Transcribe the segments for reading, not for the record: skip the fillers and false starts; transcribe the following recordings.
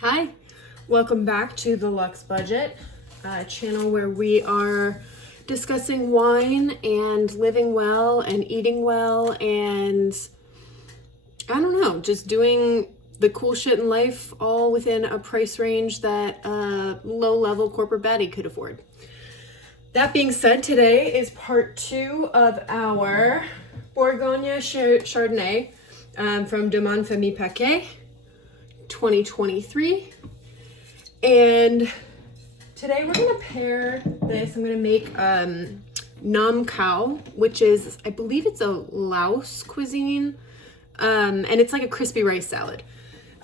Hi, welcome back to the Luxe Budget, channel where we are discussing wine and living well and eating well and I don't know, just doing the cool shit in life all within a price range that a low-level corporate baddie could afford. That being said, today is part 2 of our Bourgogne Chardonnay from Domaine Famille Paquet 2023. And today we're gonna pair this. I'm gonna make nam khao, which is, I believe it's a Laos cuisine, and it's like a crispy rice salad.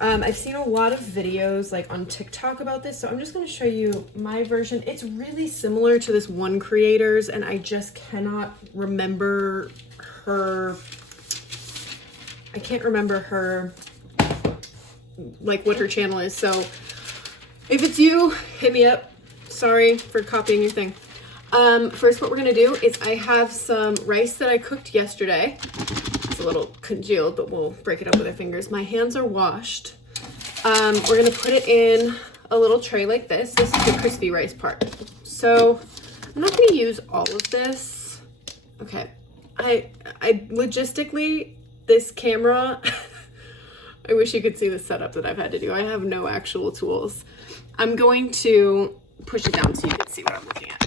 I've seen a lot of videos like on TikTok about this, so I'm just gonna show you my version. It's really similar to this one creator's, and I just cannot remember her. I can't remember her, like what her channel is. So if it's you, hit me up. Sorry for copying your thing. First, what we're gonna do is I have some rice that I cooked yesterday. It's a little congealed, but we'll break it up with our fingers. My hands are washed. We're gonna put it in a little tray like this. This is the crispy rice part. So I'm not gonna use all of this. Okay, I logistically, this camera, I wish you could see the setup that I've had to do. I have no actual tools. I'm going to push it down so you can see what I'm looking at.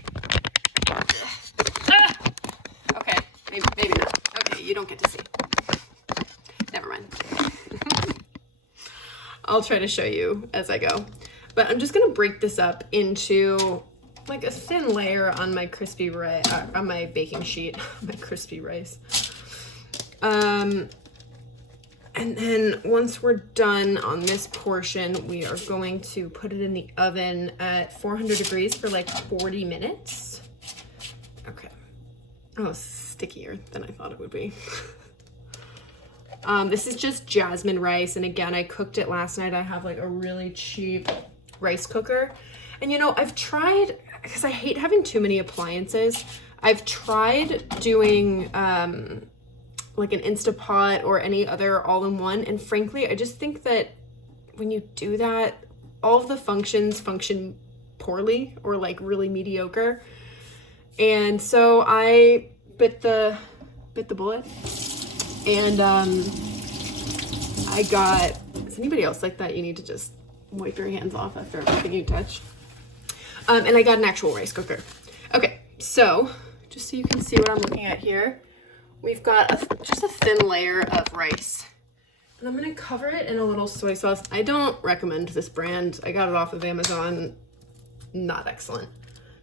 Okay, maybe not. Okay, you don't get to see. Never mind. I'll try to show you as I go. But I'm just gonna break this up into like a thin layer on my crispy rice, on my baking sheet, my crispy rice. And then once we're done on this portion, we are going to put it in the oven at 400 degrees for like 40 minutes. Okay. Oh, stickier than I thought it would be. This is just jasmine rice. And again, I cooked it last night. I have like a really cheap rice cooker. And you know, I've tried, because I hate having too many appliances, I've tried doing, like an Instapot or any other all-in-one, and frankly I just think that when you do that, all of the functions function poorly or like really mediocre. And so I bit the bullet, and I got, is anybody else like that? You need to just wipe your hands off after everything you touch. And I got an actual rice cooker. Okay, so just so you can see what I'm looking at here, we've got just a thin layer of rice. And I'm gonna cover it in a little soy sauce. I don't recommend this brand. I got it off of Amazon. Not excellent.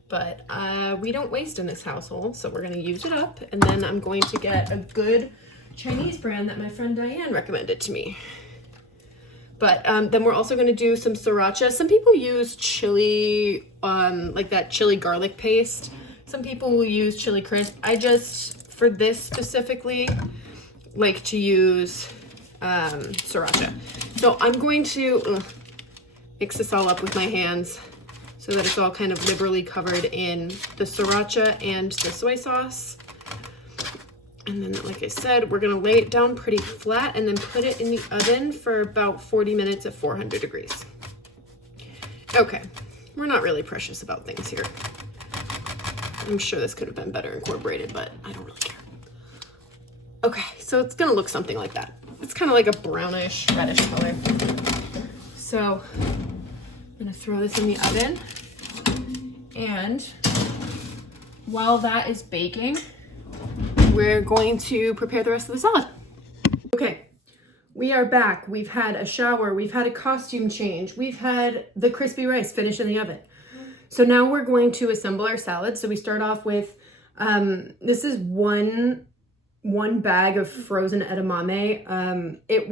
But we don't waste in this household, so we're gonna use it up. And then I'm going to get a good Chinese brand that my friend Diane recommended to me. But then we're also gonna do some sriracha. Some people use chili, like that chili garlic paste. Some people will use chili crisp. I just, for this specifically, like to use sriracha. So I'm going to mix this all up with my hands so that it's all kind of liberally covered in the sriracha and the soy sauce. And then, like I said, we're gonna lay it down pretty flat and then put it in the oven for about 40 minutes at 400 degrees. Okay, we're not really precious about things here. I'm sure this could have been better incorporated, but I don't really care. Okay, so it's gonna look something like that. It's kind of like a brownish, reddish color. So I'm gonna throw this in the oven. And while that is baking, we're going to prepare the rest of the salad. Okay, we are back. We've had a shower, we've had a costume change, we've had the crispy rice finished in the oven. So now we're going to assemble our salad. So we start off with, this is one bag of frozen edamame. It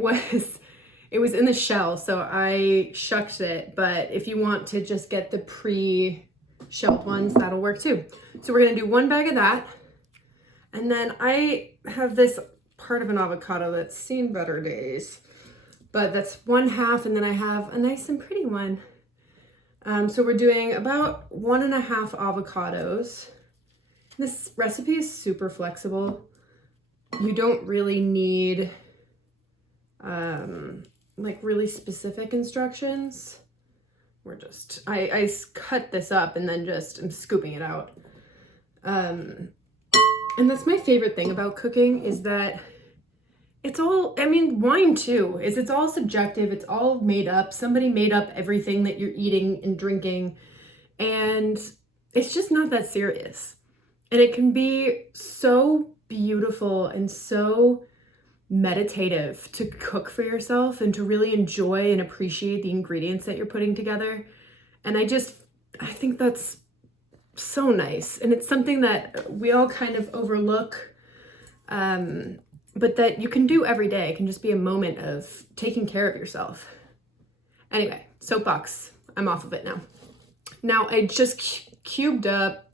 was in the shell, so I shucked it, but if you want to just get the pre-shelled ones, that'll work too. So we're gonna do 1 bag of that. And then I have this part of an avocado that's seen better days, but that's 1/2, and then I have a nice and pretty one. So we're doing about 1.5 avocados. This recipe is super flexible. You don't really need like really specific instructions. I cut this up and then just I'm scooping it out. And that's my favorite thing about cooking is that it's all, I mean, wine too, is it's all subjective. It's all made up. Somebody made up everything that you're eating and drinking. And it's just not that serious. And it can be so beautiful and so meditative to cook for yourself and to really enjoy and appreciate the ingredients that you're putting together. And I think that's so nice. And it's something that we all kind of overlook, but that you can do every day. It can just be a moment of taking care of yourself. Anyway, soapbox, I'm off of it now. Now I just cubed up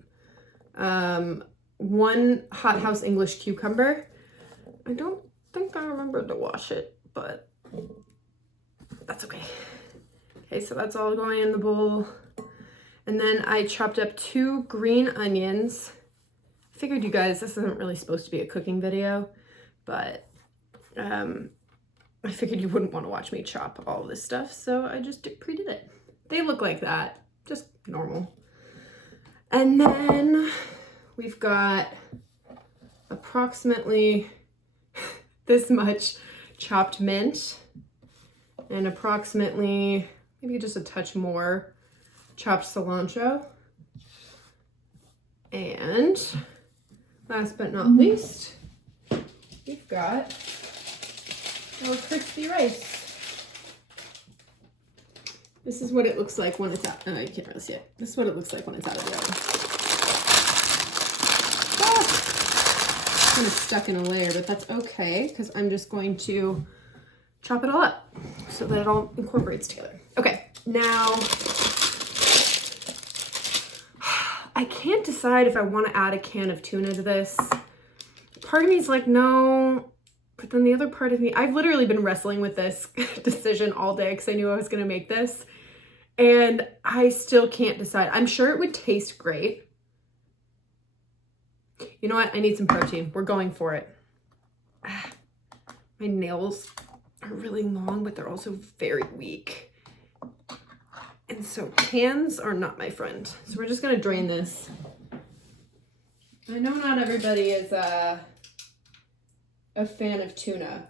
one hothouse English cucumber. I don't think I remembered to wash it, but that's okay. Okay, so that's all going in the bowl. And then I chopped up 2 green onions. I figured you guys, this isn't really supposed to be a cooking video, but I figured you wouldn't want to watch me chop all this stuff, so I just pre-did it. They look like that, just normal. And then we've got approximately this much chopped mint and approximately, maybe just a touch more, chopped cilantro. And last but not least, we've got our crispy rice. This is what it looks like when it's out. Oh, you can't really see it. This is what it looks like when it's out of the oven. Ah! Kind of stuck in a layer, but that's okay because I'm just going to chop it all up so that it all incorporates together. Okay, now I can't decide if I want to add a can of tuna to this. Part of me is like, no, but then the other part of me, I've literally been wrestling with this decision all day because I knew I was going to make this, and I still can't decide. I'm sure it would taste great. You know what? I need some protein. We're going for it. My nails are really long, but they're also very weak. And so cans are not my friend. So we're just going to drain this. I know not everybody is a fan of tuna.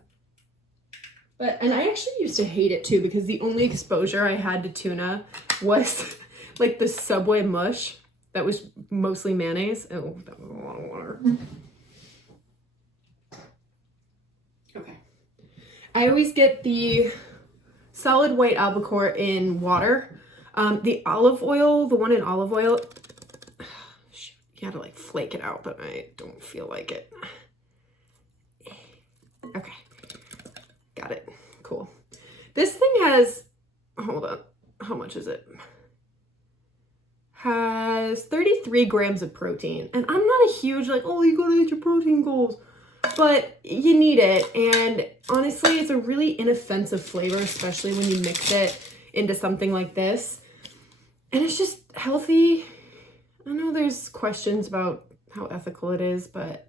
And I actually used to hate it too because the only exposure I had to tuna was like the Subway mush that was mostly mayonnaise. Oh, that was a lot of water. Okay. I always get the solid white albacore in water. The olive oil, the one in olive oil, you gotta like flake it out, but I don't feel like it. Okay, got it, cool. This thing has, hold on, how much is it? Has 33 grams of protein. And I'm not a huge like, oh, you gotta hit your protein goals, but you need it. And honestly, it's a really inoffensive flavor, especially when you mix it into something like this. And it's just healthy. I know there's questions about how ethical it is, but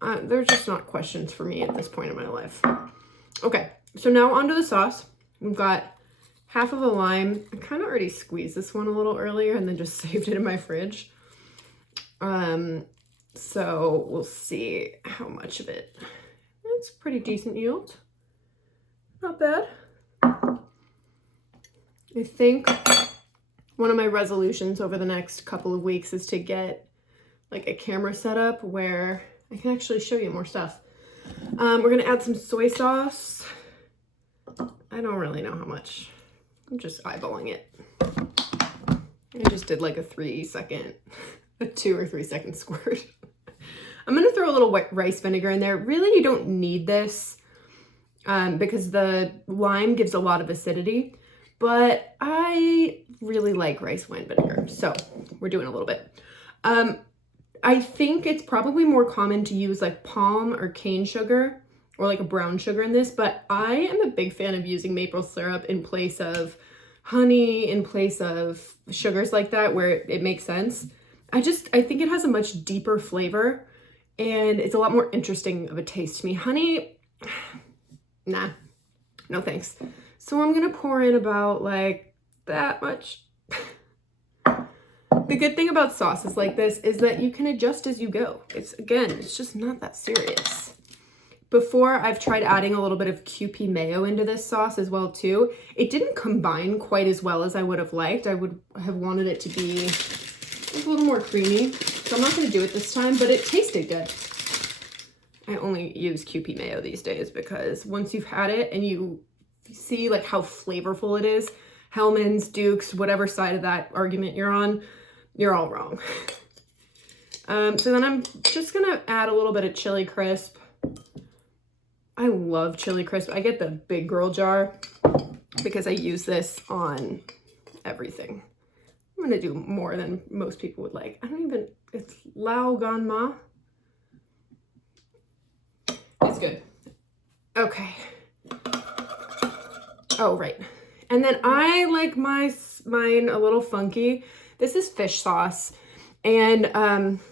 they're just not questions for me at this point in my life. Okay, so now onto the sauce. We've got half of a lime. I kind of already squeezed this one a little earlier and then just saved it in my fridge. So we'll see how much of it. It's pretty decent yield. Not bad. I think one of my resolutions over the next couple of weeks is to get like a camera set up where I can actually show you more stuff. We're gonna add some soy sauce. I don't really know how much. I'm just eyeballing it. I just did like a 2 or 3 second squirt. I'm gonna throw a little white rice vinegar in there. Really, you don't need this because the lime gives a lot of acidity. But I really like rice wine vinegar, so we're doing a little bit. I think it's probably more common to use like palm or cane sugar or like a brown sugar in this, but I am a big fan of using maple syrup in place of honey, in place of sugars like that, where it makes sense. I think it has a much deeper flavor and it's a lot more interesting of a taste to me. Honey, nah, no thanks. So I'm gonna pour in about like that much. The good thing about sauces like this is that you can adjust as you go. It's just not that serious. Before, I've tried adding a little bit of Kewpie mayo into this sauce as well too. It didn't combine quite as well as I would have liked. I would have wanted it to be a little more creamy. So I'm not going to do it this time, but it tasted good. I only use Kewpie mayo these days because once you've had it and you see like how flavorful it is, Hellmann's, Duke's, whatever side of that argument you're on, you're all wrong. So then I'm just going to add a little bit of chili crisp. I love chili crisp. I get the big girl jar because I use this on everything. I'm going to do more than most people would like. It's Lao Gan Ma. It's good. Okay. Oh, right. And then I like mine a little funky. This is fish sauce. And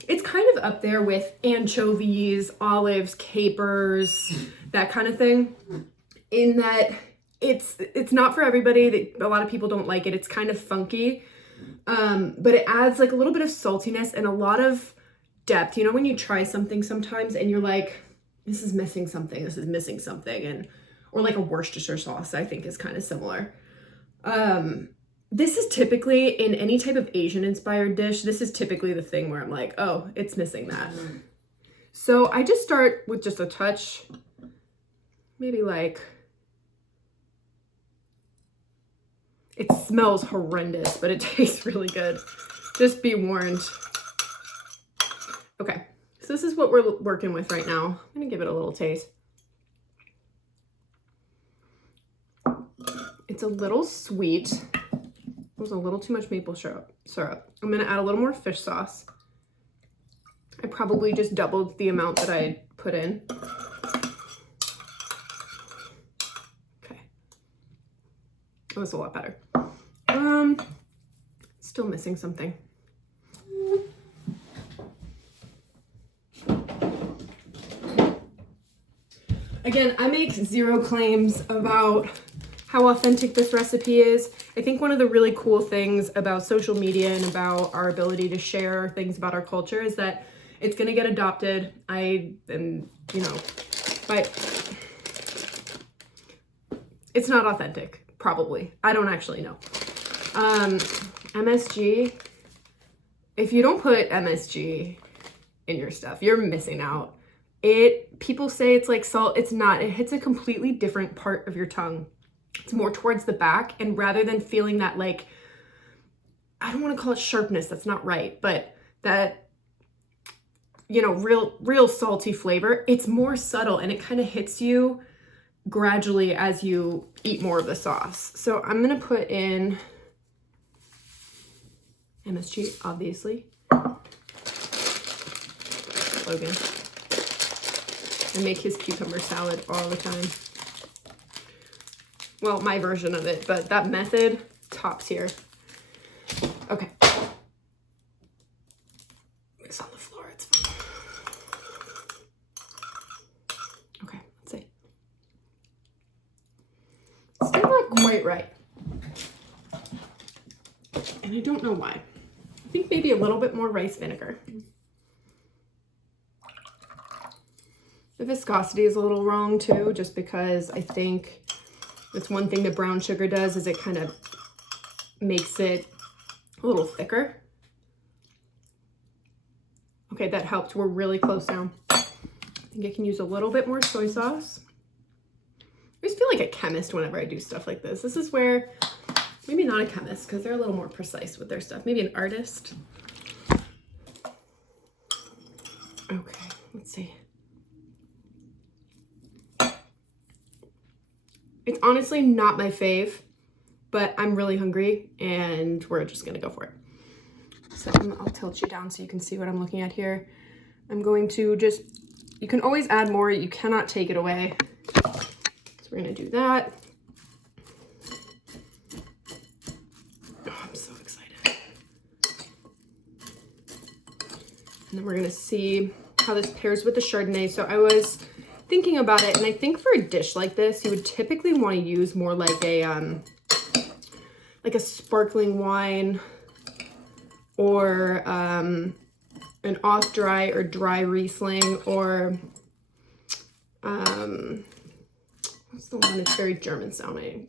it's kind of up there with anchovies, olives, capers, that kind of thing. In that it's not for everybody. A lot of people don't like it. It's kind of funky. But it adds like a little bit of saltiness and a lot of depth. You know when you try something sometimes and you're like, this is missing something, this is missing something. Or like a Worcestershire sauce, I think is kind of similar. This is typically in any type of Asian inspired dish, this is typically the thing where I'm like, oh, it's missing that. So I just start with just a touch, maybe like, it smells horrendous, but it tastes really good. Just be warned. Okay, so this is what we're working with right now. I'm gonna give it a little taste. It's a little sweet. There's a little too much maple syrup. I'm gonna add a little more fish sauce. I probably just doubled the amount that I put in. Okay. Oh, it's a lot better. Still missing something. Again, I make zero claims about how authentic this recipe is. I think one of the really cool things about social media and about our ability to share things about our culture is that it's gonna get adopted. It's not authentic, probably. I don't actually know. MSG, if you don't put MSG in your stuff, you're missing out. People say it's like salt, it's not. It hits a completely different part of your tongue. It's more towards the back, and rather than feeling that like, I don't want to call it sharpness, that's not right, but that, you know, real salty flavor, it's more subtle and it kind of hits you gradually as you eat more of the sauce. So I'm going to put in MSG, obviously. Logan. I make his cucumber salad all the time. Well, my version of it, but that method tops here. Okay. It's on the floor, it's fine. Okay, let's see. Still not quite right. And I don't know why. I think maybe a little bit more rice vinegar. The viscosity is a little wrong too, just because I think that's one thing that brown sugar does, is it kind of makes it a little thicker. Okay, that helped. We're really close now. I think I can use a little bit more soy sauce. I always feel like a chemist whenever I do stuff like this. This is where, maybe not a chemist, because they're a little more precise with their stuff. Maybe an artist. Okay, let's see. It's honestly not my fave, but I'm really hungry and we're just gonna go for it. So I'll tilt you down so you can see what I'm looking at here. I'm going to just, you can always add more, you cannot take it away. So we're gonna do that. Oh, I'm so excited. And then we're gonna see how this pairs with the Chardonnay. So I was thinking about it, and I think for a dish like this, you would typically want to use more like a like a sparkling wine or an off-dry or dry Riesling, or what's the one that's very German sounding?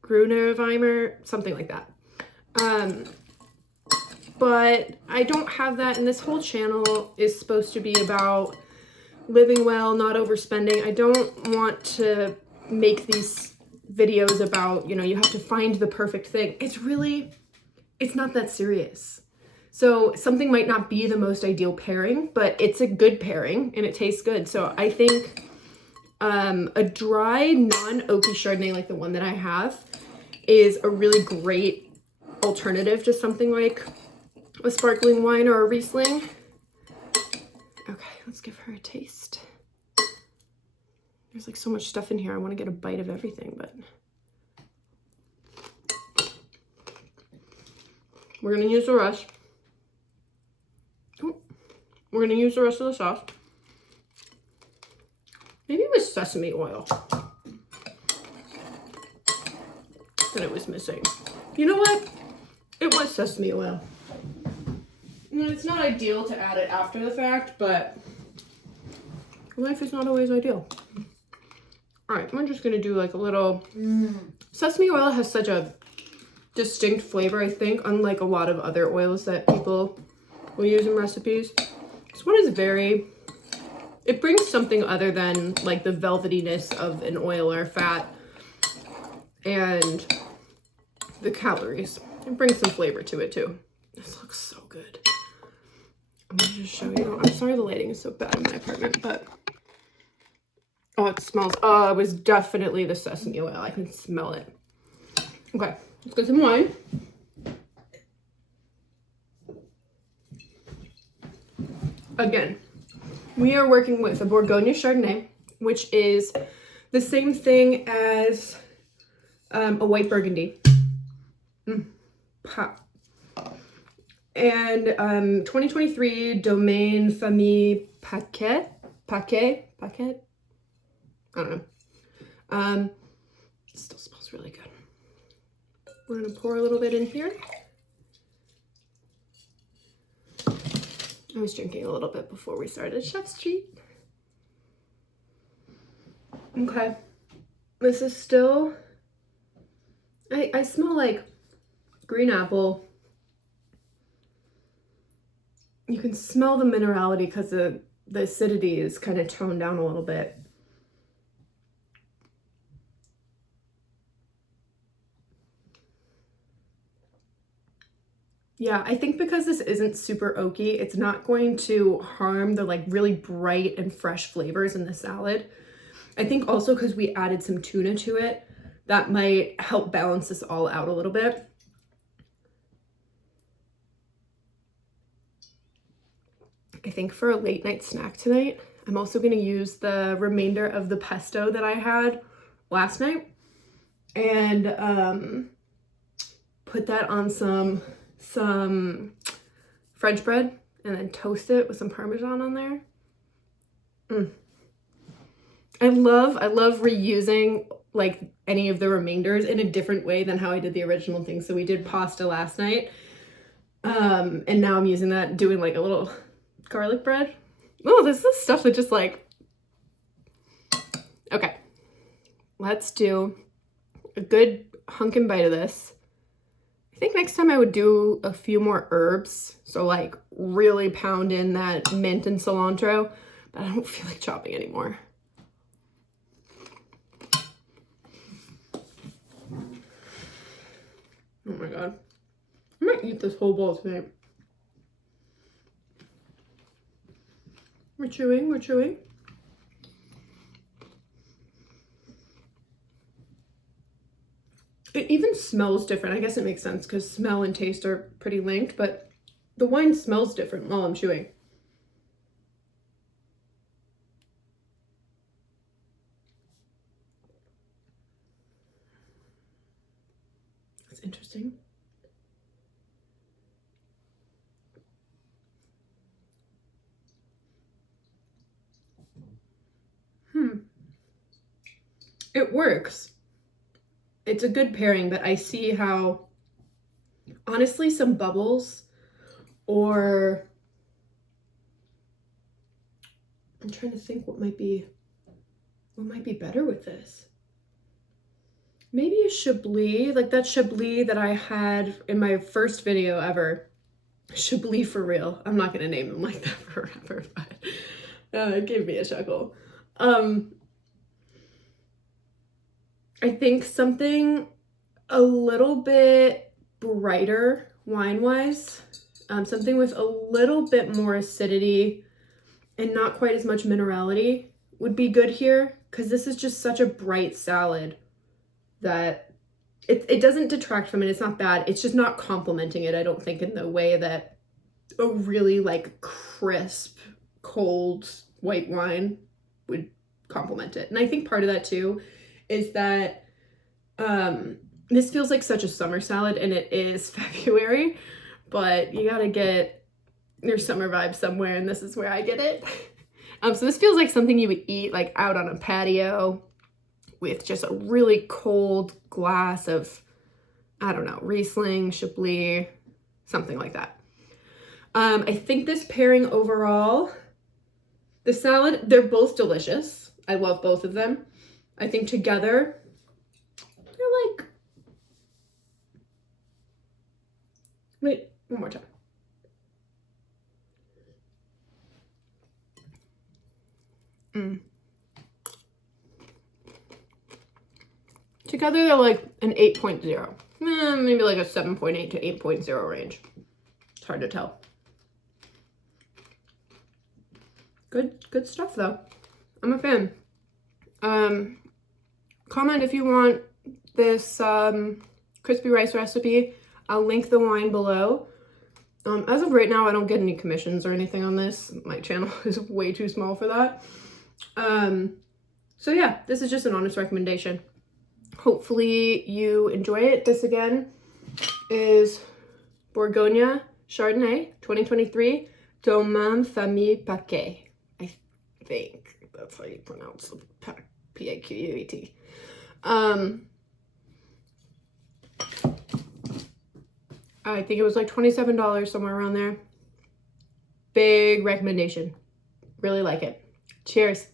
Gruner Weimer, something like that. But I don't have that, and this whole channel is supposed to be about living well, not overspending. I don't want to make these videos about, you know, you have to find the perfect thing. It's not that serious. So something might not be the most ideal pairing, but it's a good pairing and it tastes good. So I think a dry, non-oaky Chardonnay like the one that I have is a really great alternative to something like a sparkling wine or a Riesling. Okay, let's give her a taste. There's like so much stuff in here. I want to get a bite of everything, but we're going to use the rest. We're going to use the rest of the sauce. Maybe it was sesame oil that it was missing. You know what? It was sesame oil. It's not ideal to add it after the fact, but life is not always ideal. All right, I'm just gonna do like a little, sesame oil has such a distinct flavor, I think, unlike a lot of other oils that people will use in recipes. This one is it brings something other than like the velvetyness of an oil or fat and the calories. It brings some flavor to it too. This looks so good. I'm gonna just show you. I'm sorry the lighting is so bad in my apartment, but oh, it smells. Oh, it was definitely the sesame oil. I can smell it. Okay, let's get some wine. Again, we are working with a Bourgogne Chardonnay, which is the same thing as a white Burgundy. Pop. And 2023 Domaine Famille Paquet. I don't know. It still smells really good. We're gonna pour a little bit in here. I was drinking a little bit before we started Chef's Treat. Okay, this is still, I smell like green apple. You can smell the minerality because the acidity is kind of toned down a little bit. Yeah, I think because this isn't super oaky, it's not going to harm the like really bright and fresh flavors in the salad. I think also because we added some tuna to it, that might help balance this all out a little bit. I think for a late night snack tonight, I'm also going to use the remainder of the pesto that I had last night and put that on some French bread and then toast it with some Parmesan on there. I love reusing like any of the remainders in a different way than how I did the original thing. So we did pasta last night, and now I'm using that, doing like a little garlic bread. Oh, this is stuff that just like, okay, let's do a good hunkin' bite of this. I think next time I would do a few more herbs, so like really pound in that mint and cilantro, but I don't feel like chopping anymore. Oh my god, I might eat this whole bowl tonight. We're chewing. It even smells different. I guess it makes sense because smell and taste are pretty linked, but the wine smells different while I'm chewing. That's interesting. It works. it's a good pairing, but I see how, honestly, some bubbles, or I'm trying to think what might be better with this. Maybe a Chablis, like that Chablis that I had in my first video ever. Chablis for real. I'm not gonna name them like that forever, but it gave me a chuckle. I think something a little bit brighter wine-wise, something with a little bit more acidity and not quite as much minerality would be good here, because this is just such a bright salad that it doesn't detract from it. It's not bad. It's just not complementing it, I don't think, in the way that a really like crisp, cold white wine would complement it. And I think part of that too is that this feels like such a summer salad, and it is February, but you gotta get your summer vibe somewhere, and this is where I get it. So this feels like something you would eat like out on a patio with just a really cold glass of, I don't know, Riesling, Chablis, something like that. I think this pairing overall, the salad, they're both delicious. I love both of them. I think together, they're like, wait, one more time. Together, they're like an 8.0. Maybe like a 7.8 to 8.0 range. It's hard to tell. Good stuff though. I'm a fan. Comment if you want this crispy rice recipe. I'll link the wine below. As of right now, I don't get any commissions or anything on this. My channel is way too small for that. So yeah, this is just an honest recommendation. Hopefully you enjoy it. This again is Bourgogne Chardonnay 2023 Domaine Famille Paquet. I think that's how you pronounce the P-A-Q-U-E-T. I think it was like $27, somewhere around there. Big recommendation. Really like it. Cheers.